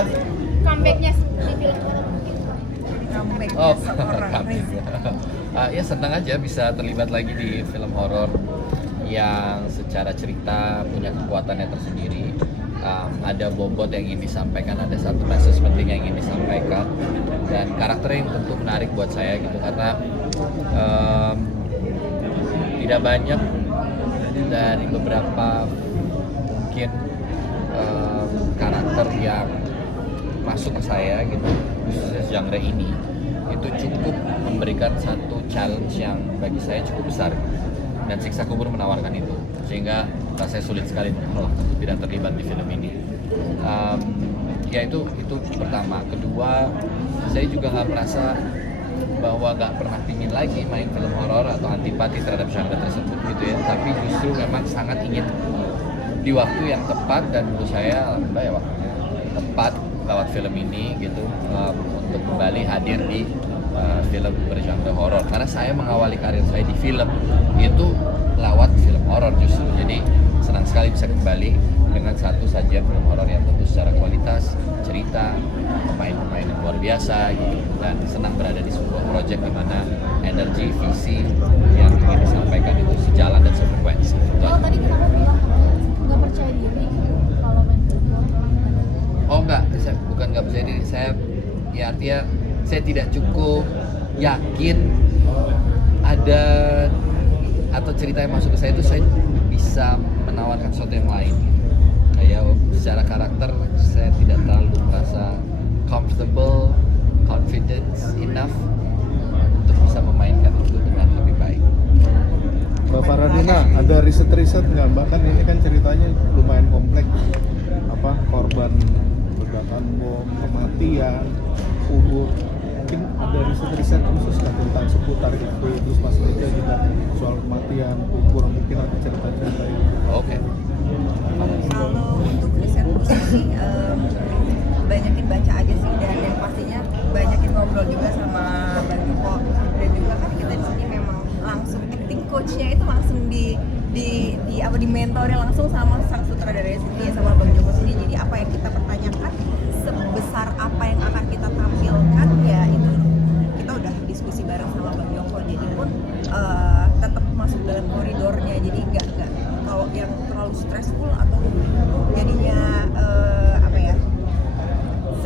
kali. Comebacknya di film horor mungkin. Comebacknya seorang Reza. Ya senang aja bisa terlibat lagi di film horor yang secara cerita punya kekuatannya tersendiri. Ada bobot yang ingin disampaikan, ada satu message penting yang ingin disampaikan, dan karakter yang tentu menarik buat saya gitu karena tidak banyak dari beberapa mungkin karakter yang masuk ke saya gitu khususnya genre ini itu cukup memberikan satu challenge yang bagi saya cukup besar, dan Siksa Kubur menawarkan itu sehingga rasanya sulit sekali menolak untuk tidak terlibat di film ini. Ya itu pertama. Kedua, saya juga nggak merasa bahwa nggak pernah pingin lagi main film horor atau antipati terhadap genre tersebut gitu ya, tapi justru memang sangat ingin di waktu yang tepat, dan menurut saya alhamdulillah ya waktunya tepat lewat film ini gitu untuk kembali hadir di film bergenre horor, karena saya mengawali karir saya di film itu lewat film horor justru. Jadi senang sekali bisa kembali dengan satu sajian film horor yang tentu secara kualitas, cerita, pemain-pemain yang luar biasa gitu, dan senang berada di sebuah proyek di mana energi, visi yang ingin disampaikan itu sejalan dan sefrekuensi. Kalau tadi kenapa bilang nggak percaya diri kalau main film horor? Oh enggak, saya bukan nggak percaya diri, saya ya artinya saya tidak cukup yakin ada atau cerita yang masuk ke saya itu saya bisa menawarkan sesuatu yang lain. Kayak secara karakter saya tidak terlalu merasa comfortable, confidence enough untuk bisa memainkan itu dengan lebih baik. Mbak Faradina, ada riset nggak Mbak? Kan ini kan ceritanya lumayan kompleks. Korban ledakan bom, kematian, kubur. Mungkin ada riset khusus nggak tentang seputar itu, terus pas itu juga soal kematian, kubur, mungkin ada cerita-cerita itu. Oke. Kalau untuk riset khusus sih banyakin baca aja sih, dan yang pastinya banyakin ngobrol juga sama Bang Joko, dan juga kan kita di sini memang langsung acting coachnya itu langsung di mentornya langsung sama sang sutradara sendiri sama Bang Joko sendiri. Jadi apa yang kita pertanyakan, sebesar apa yang akan kita tampilkan, ya itu kita udah diskusi bareng sama Bang Joko. Jadi pun tetap masuk dalam koridornya, jadi nggak kalau yang terlalu stressful atau jadinya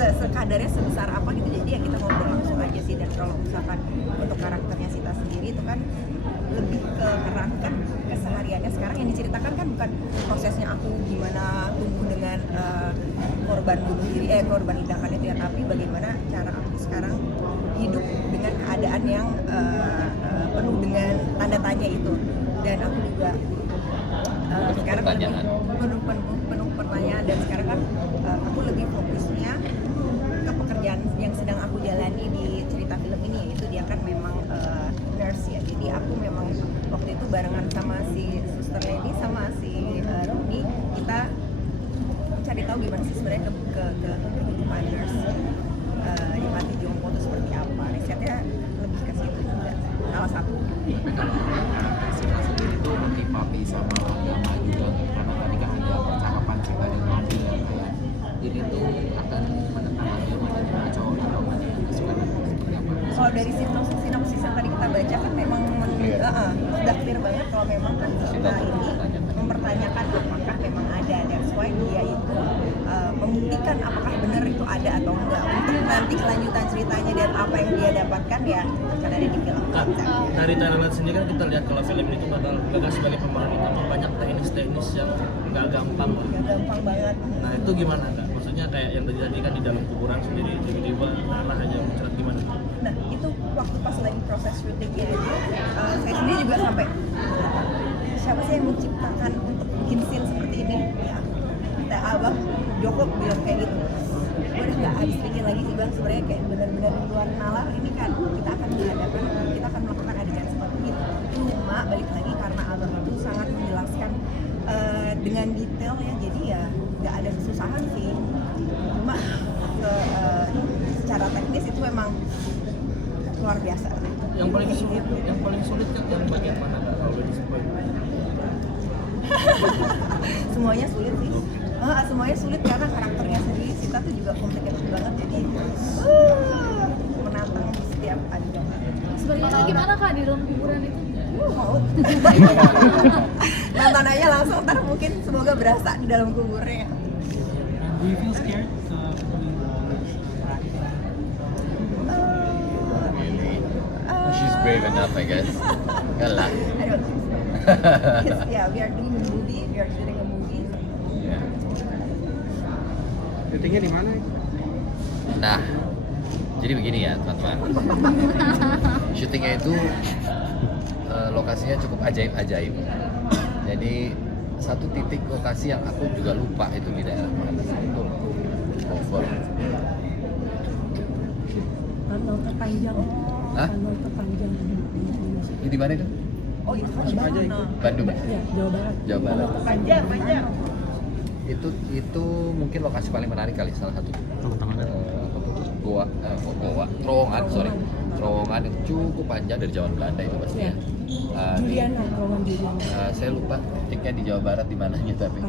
sekadarnya sebesar apa gitu. Jadi ya kita ngobrol langsung aja sih. Dan kalau misalkan untuk karakternya Sita sendiri itu kan lebih ke kerangka kesehariannya sekarang yang diceritakan kan bukan prosesnya aku gimana tumbuh dengan korban bunuh diri, korban ledakan itu ya, tapi bagaimana cara aku sekarang hidup dengan keadaan yang penuh dengan tanda tanya itu. Dan aku juga sekarang penuh pertanyaan, dan sekarang kan aku lebih fokusnya ke pekerjaan yang sedang aku jalani di cerita film ini, yaitu dia kan memang nurse ya. Jadi aku memang waktu itu barengan sama si Suster Lady sama si Roni, kita cari tahu gimana sih sebenarnya ke kehidupan nurse di Panti Jompo itu seperti apa. Risetnya lebih ke situ juga, salah satu. Sita sendiri itu motivasi sama agama juga, karena tadi kan ada percakapan cinta dan mati ya, kayak ini tuh akan menentang agama dan cowok atau mati suka seperti apa? Kalau dari sinopsis yang tadi kita baca kan memang sudah clear banget kalau memang kan Sita ini mempertanyakan apakah memang ada, dan why dia itu membuktikan apakah benar itu ada atau enggak. Untuk nanti kelanjutan ceritanya dan apa yang dia dapatkan ya akan ada di film. Dari trailer sendiri kan kita lihat kalau film itu bakal gagal sebagai pemeran utama, banyak teknis-teknis yang nggak gampang. Nggak gampang banget. Nah itu gimana nggak? Maksudnya kayak yang terjadi kan di dalam kuburan sendiri, tiba-tiba tanah aja muncrat, gimana? Nah itu waktu pas lagi proses syutingnya aja, saya sendiri juga sampai siapa sih yang menciptakan untuk bikin scene seperti ini? Ya, kita abang Joko bilang kayak gitu. Gue udah nggak habis pikir lagi sih Bang, sebenarnya kayak benar-benar di luar nalar ini kan kita akan melakukan adegan seperti itu. Cuma balik lagi karena abang itu sangat menjelaskan dengan detail ya, jadi ya nggak ada kesusahan sih. Cuma secara teknis itu memang luar biasa. Yang paling sulit kan yang bagian mana nggak kalau di spoil? Semuanya sulit sih. Semuanya sulit karena karakternya sendiri Sita tuh juga juga complicated banget, jadi menantang di setiap adegan. Sebenarnya gimana Kak di dalam kuburan itu? Mau nonton aja langsung, ntar mungkin semoga berasa di dalam kuburnya. Do you feel scared She's brave enough, I guess. Enggak lah. I don't think so. Because, yeah, we are doing a movie, we are shooting a movie. Ya. syutingnya di mana? Nah, jadi begini ya teman-teman. Syutingnya itu lokasinya cukup ajaib-ajaib. Jadi satu titik lokasi yang aku juga lupa itu di daerah mana itu Bogor. Tunnel terpanjang. Hah? Tunnel terpanjang di Indonesia. Ini di mana itu? Oh itu di mana? Bandung. Ya, Jawa Barat. Jawa Barat. Panjang. Itu mungkin lokasi paling menarik kali, salah satu. Terowongan yang cukup panjang dari zaman Belanda itu pastinya. Juliana, terowongan Juliana. Saya lupa titiknya di Jawa Barat di mananya tapi.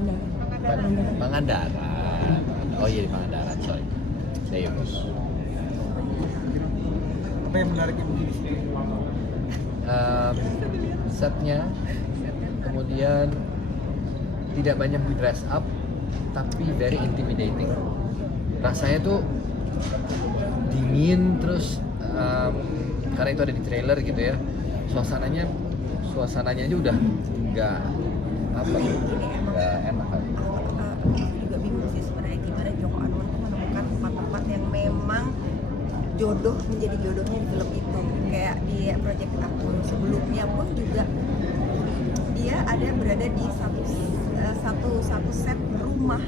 Pangandaran. Oh iya di Pangandaran, sorry. There you go. Apa yang menariknya di sini? Setnya, kemudian tidak banyak di dress up, tapi very intimidating. Rasanya tuh dingin, terus karena itu ada di trailer gitu ya, suasananya aja udah nggak enak kali. Aku juga bingung sih sebenarnya gimana Joko Anwar tuh menemukan tempat-tempat yang memang jodoh menjadi jodohnya di film itu. Kayak di Project aku sebelumnya pun juga dia berada di satu set rumah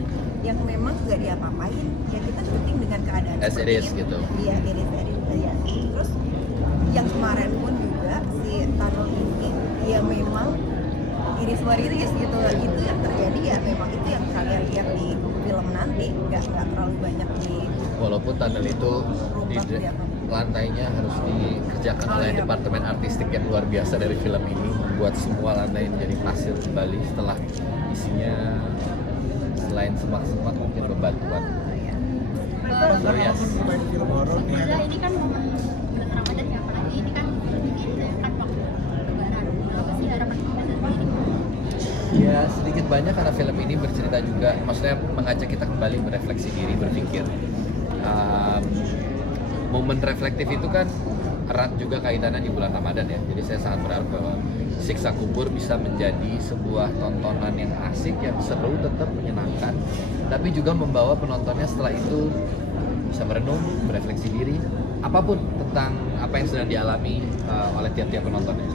yang memang nggak diapa-apain, ya kita syuting dengan keadaan As it seperti is itu. gitu. Iya, ya. Terus yang kemarin pun juga si tunnel ini ya memang iris waris gitu. Itu yang terjadi ya memang itu yang kalian lihat di film nanti, nggak terlalu banyak di Walaupun tunnel itu di lantainya harus dikerjakan oleh departemen artistik yang luar biasa dari film ini, membuat semua lantai menjadi pasir kembali setelah isinya selain semak-semak mungkin bebatuan. Yes. Film horor nih. Sebenarnya ini kan momen bulan Ramadan ya, apalagi ini kan kan waktu Lebaran. Apa sih harapan kita dari ini? Ya sedikit banyak karena film ini bercerita juga, maksudnya mengajak kita kembali merefleksi diri, berpikir. Momen reflektif itu kan erat juga kaitannya di bulan Ramadan ya. Jadi saya sangat berharap bahwa Siksa Kubur bisa menjadi sebuah tontonan yang asik, yang seru, tetap menyenangkan, tapi juga membawa penontonnya setelah itu bisa merenung, merefleksi diri, apapun tentang apa yang sedang dialami oleh tiap-tiap penontonnya.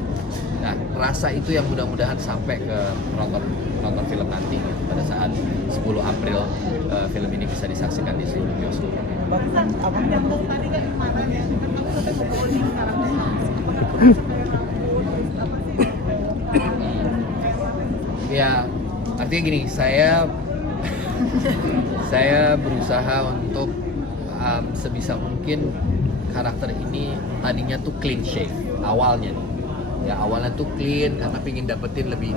Nah, rasa itu yang mudah-mudahan sampai ke penonton film nanti gitu, pada saat 10 April film ini bisa disaksikan di seluruh bioskop. Ya, artinya gini, saya berusaha untuk sebisa mungkin karakter ini tadinya tuh clean shave awalnya nih. Ya awalnya tuh clean karena pingin dapetin lebih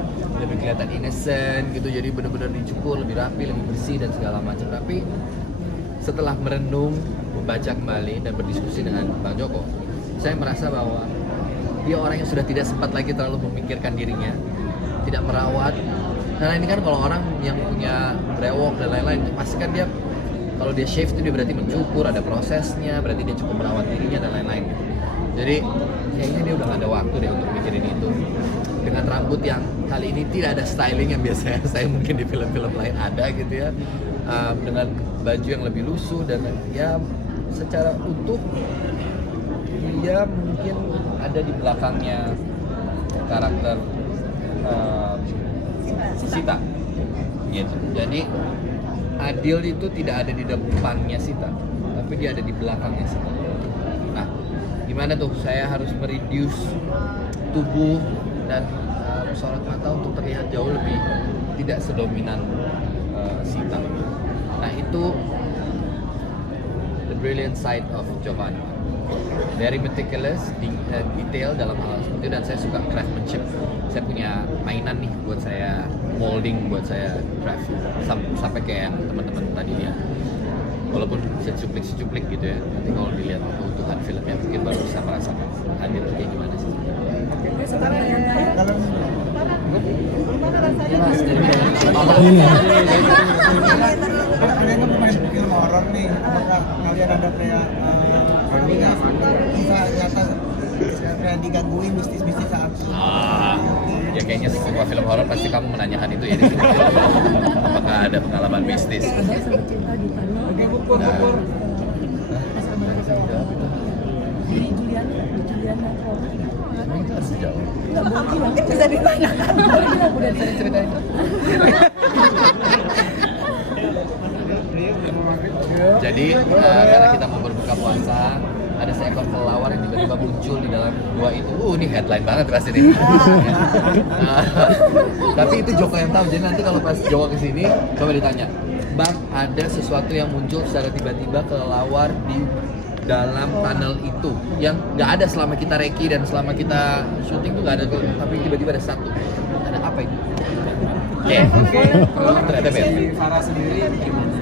kelihatan innocent gitu, jadi benar-benar dicukur lebih rapi, lebih bersih dan segala macam. Tapi setelah merenung, membaca kembali dan berdiskusi dengan Bang Joko, saya merasa bahwa dia orang yang sudah tidak sempat lagi terlalu memikirkan dirinya, tidak merawat. Karena ini kan kalau orang yang punya brewok dan lain-lain, pasti kan dia kalau dia shave itu dia berarti mencukur, ada prosesnya, berarti dia cukup merawat dirinya dan lain-lain. Jadi kayaknya dia udah gak ada waktu deh untuk mikirin itu. Dengan rambut yang kali ini tidak ada styling yang biasanya saya mungkin di film-film lain ada gitu ya, dengan baju yang lebih lusuh dan ya secara utuh dia mungkin ada di belakangnya karakter Sita gitu. Jadi Adil itu tidak ada di depannya Sita, tapi dia ada di belakangnya Sita. Nah, gimana tuh saya harus mereduce tubuh dan sorot mata untuk terlihat jauh lebih tidak sedominan Sita. Nah, itu the brilliant side of Joko Anwar. Very meticulous, detail dalam hal seperti itu, dan saya suka craftsmanship. Saya punya mainan nih buat saya molding, buat saya craft sampai kayak teman-teman tadi lihat. walaupun secuplik gitu ya. Nanti kalau dilihat keutuhan filmnya mungkin baru bisa merasakan hadir tuh kayak gimana sih. Sekarang yang terakhir, Kalau kalian kan pemain film horor nih, apakah kalian ada kayak bisa nyata kayak digangguin bisnis-bisnis saat Ya kayaknya semua film horor pasti kamu menanyakan itu ya di sini. Apakah ada pengalaman bisnis? ada sama cinta di tunnel. Oke, bukur. Pas abang kayak di Juliana Trauma. Emang itu harus jauh. Nggak boleh bilang. Mungkin bisa ditanyakan. Boleh bilang udah Bisa diceritain. Jadi karena kita mau berbuka puasa, ada seekor kelelawar yang tiba-tiba muncul di dalam gua itu. Ini headline banget pasti nih. Tapi itu Joko yang tahu. Jadi nanti kalau pas Joko kesini, coba ditanya, Bang, ada sesuatu yang muncul secara tiba-tiba kelelawar di dalam tunnel itu yang nggak ada selama kita reki dan selama kita syuting tuh nggak ada, tapi tiba-tiba ada satu. Ada apa itu? Oke. Ternyata beda. Si Farah sendiri gimana?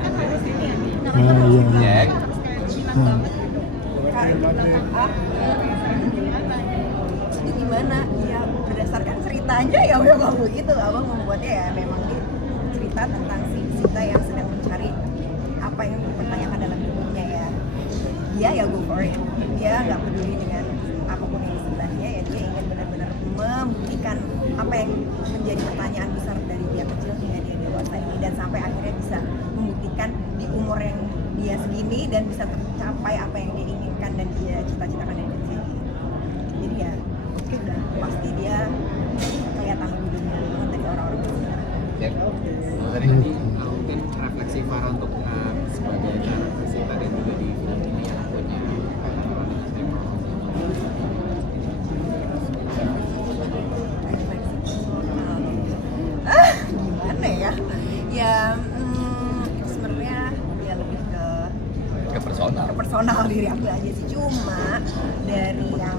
Jack. Jadi gimana? Ya berdasarkan ceritanya ya memang begitu. Abang membuatnya ya memang cerita tentang si Sita yang sedang mencari apa yang dipertanyakan dalam hidupnya ya. Dia ya go for it. Dia nggak peduli dengan apapun yang disebelahnya ya. Dia ingin benar-benar membuktikan apa yang menjadi pertanyaan besar dari dia kecil hingga dia dewasa ini, dan sampai akhirnya bisa membuktikan di umur yang dia segini dan bisa tercapai apa yang dia inginkan dan dia cita-citakan dari kecil. Jadi ya udah pasti dia kayak tanggung dunia banget dari orang-orang sekitar. Jack. Tadi mungkin refleksi Farah untuk sebagai karakter Sita dan juga di film ini yang punya Gimana ya? Ya itu sebenarnya ya lebih Ke personal. ke personal diri aku aja sih. Cuma dari yang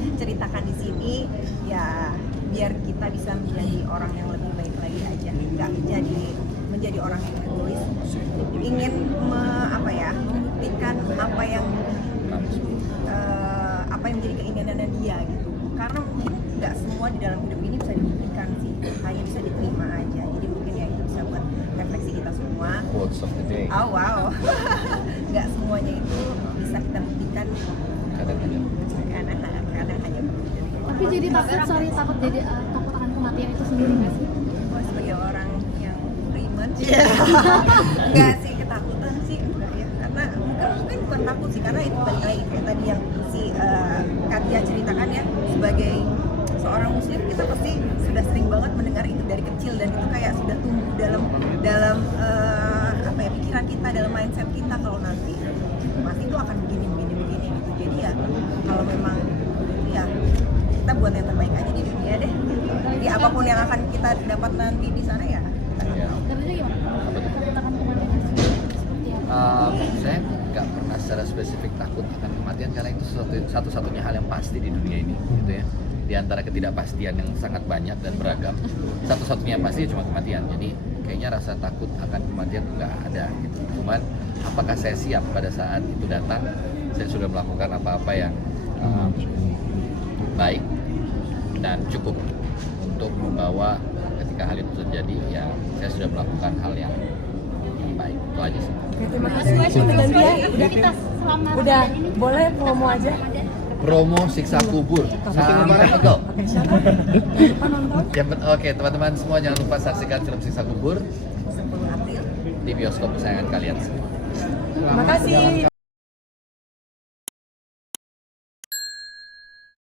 diceritakan di sini ya biar kita bisa menjadi orang yang lebih baik lagi aja, nggak jadi menjadi orang yang egois, ingin membuktikan apa yang menjadi keinginannya dia gitu. Karena mungkin nggak semua di dalam hidup ini bisa dibuktikan sih, hanya bisa diterima aja. Jadi mungkin ya itu bisa buat refleksi kita semua. Quotes of the day. Oh wow, nggak semuanya itu bisa kita buktikan Kadang-kadang. kadang hanya Tapi jadi takut jadi takut akan kematian itu sendiri nggak sih? gue sebagai orang yang beriman sih enggak sih, ketakutan sih enggak ya, karena mungkin bukan takut sih, karena itu balik lagi kayak tadi yang si Katia ceritakan ya, sebagai seorang muslim kita pasti sudah sering banget mendengar itu dari kecil, dan itu kayak sudah tumbuh dalam pikiran kita, dalam mindset kita kalau nanti mati itu akan begini gitu. Jadi ya kalau memang ya kita buat yang terbaik aja di dunia deh. Jadi apapun yang akan kita dapat nanti di sana ya kita Iya. Tapi gimana? Takut akan kematian itu seperti apa? Saya nggak pernah secara spesifik takut akan kematian karena itu satu-satunya hal yang pasti di dunia ini, gitu ya. Di antara ketidakpastian yang sangat banyak dan beragam, satu-satunya yang pasti cuma kematian. Jadi kayaknya rasa takut akan kematian nggak ada. Gitu. Cuman apakah saya siap pada saat itu datang? Saya sudah melakukan apa-apa yang baik dan cukup untuk membawa ketika hal itu terjadi, ya saya sudah melakukan hal yang baik. Itu aja sih. Oke, terima kasih. Dan dia udah boleh promo aja. Promo Siksa Kubur sama Pegel. Oke, siapa? Jangan lupa nonton. Oke, teman-teman semua jangan lupa saksikan film Siksa Kubur 10 April di bioskop kesayangan kalian semua. Terima kasih.